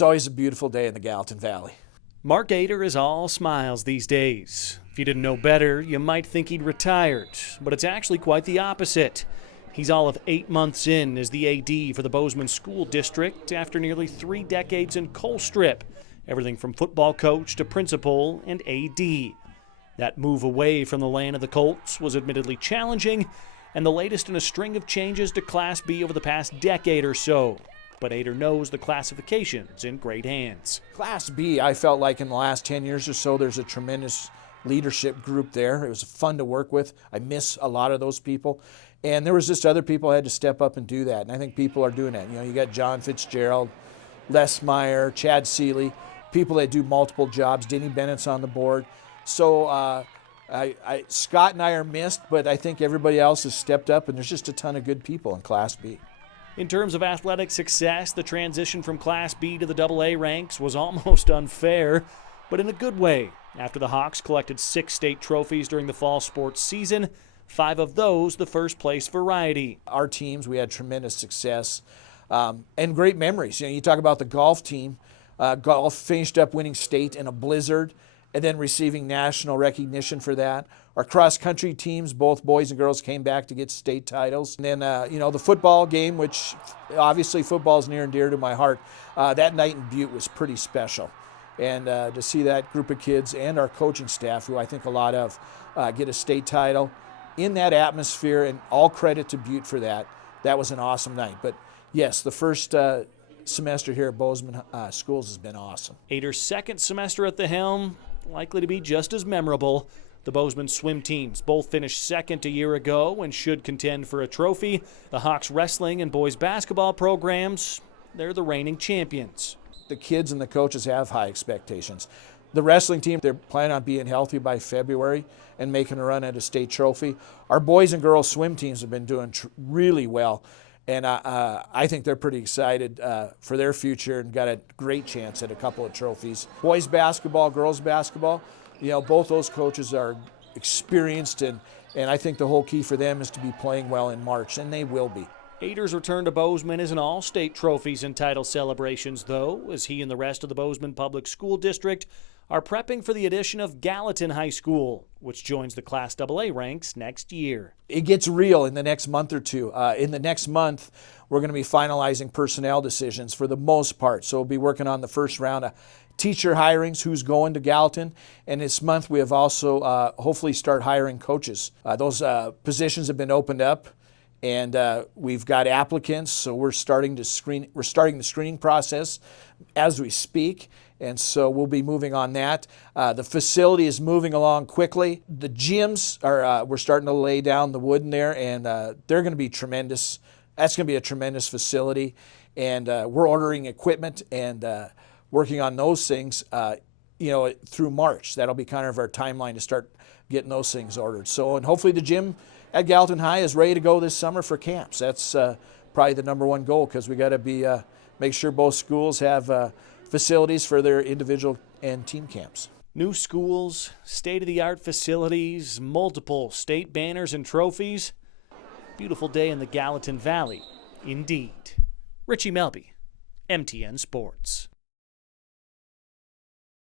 It's always a beautiful day in the Gallatin Valley. Mark Ator is all smiles these days. If you didn't know better, you might think he'd retired, but it's actually quite the opposite. He's all of 8 months in as the AD for the Bozeman School District after nearly 3 decades in Colstrip, everything from football coach to principal and AD. That move away from the land of the Colts was admittedly challenging, and the latest in a string of changes to Class B over the past decade or so. But Ator knows the classification's in great hands. Class B, I felt like in the last 10 years or so, there's a tremendous leadership group there. It was fun to work with. I miss a lot of those people. And there was just other people who had to step up and do that. And I think people are doing that. You know, you got John Fitzgerald, Les Meyer, Chad Seeley, people that do multiple jobs. Denny Bennett's on the board. So Scott and I are missed, but I think everybody else has stepped up, and there's just a ton of good people in Class B. In terms of athletic success, the transition from Class B to the AA ranks was almost unfair, but in a good way. After the Hawks collected 6 state trophies during the fall sports season, 5 of those the first-place variety. Our teams, we had tremendous success and great memories. You know, you talk about the golf team. Golf finished up winning state in a blizzard and then receiving national recognition for that. Our cross-country teams, both boys and girls, came back to get state titles. And then, the football game, which obviously football is near and dear to my heart, that night in Butte was pretty special. And to see that group of kids and our coaching staff, who I think a lot of, get a state title in that atmosphere, and all credit to Butte for that. That was an awesome night. But yes, the first semester here at Bozeman Schools has been awesome. Ator's second semester at the helm, likely to be just as memorable. The Bozeman swim teams both finished second a year ago and should contend for a trophy. The Hawks wrestling and boys basketball programs, they're the reigning champions. The kids and the coaches have high expectations. The wrestling team, they're planning on being healthy by February and making a run at a state trophy. Our boys and girls swim teams have been doing really well. And I think they're pretty excited for their future and got a great chance at a couple of trophies. Boys basketball, girls basketball, both those coaches are experienced, and I think the whole key for them is to be playing well in March, and they will be. Ator's return to Bozeman isn't all state trophies and title celebrations, though, as he and the rest of the Bozeman Public School District are prepping for the addition of Gallatin High School, which joins the Class AA ranks next year. It gets real in the next month or two. In the next month, we're going to be finalizing personnel decisions for the most part. So we'll be working on the first round of teacher hirings, who's going to Gallatin. And this month we have also hopefully start hiring coaches. Those positions have been opened up, and we've got applicants. So we're starting the screening process as we speak. And so we'll be moving on that. The facility is moving along quickly. The gyms are, we're starting to lay down the wood in there, and they're going to be tremendous. That's going to be a tremendous facility. And we're ordering equipment and working on those things, through March. That'll be kind of our timeline to start getting those things ordered. So, and hopefully the gym at Gallatin High is ready to go this summer for camps. That's probably the #1 goal, because we got to make sure both schools have facilities for their individual and team camps. New schools, state-of-the-art facilities, multiple state banners and trophies. Beautiful day in the Gallatin Valley, indeed. Richie Melby, MTN Sports.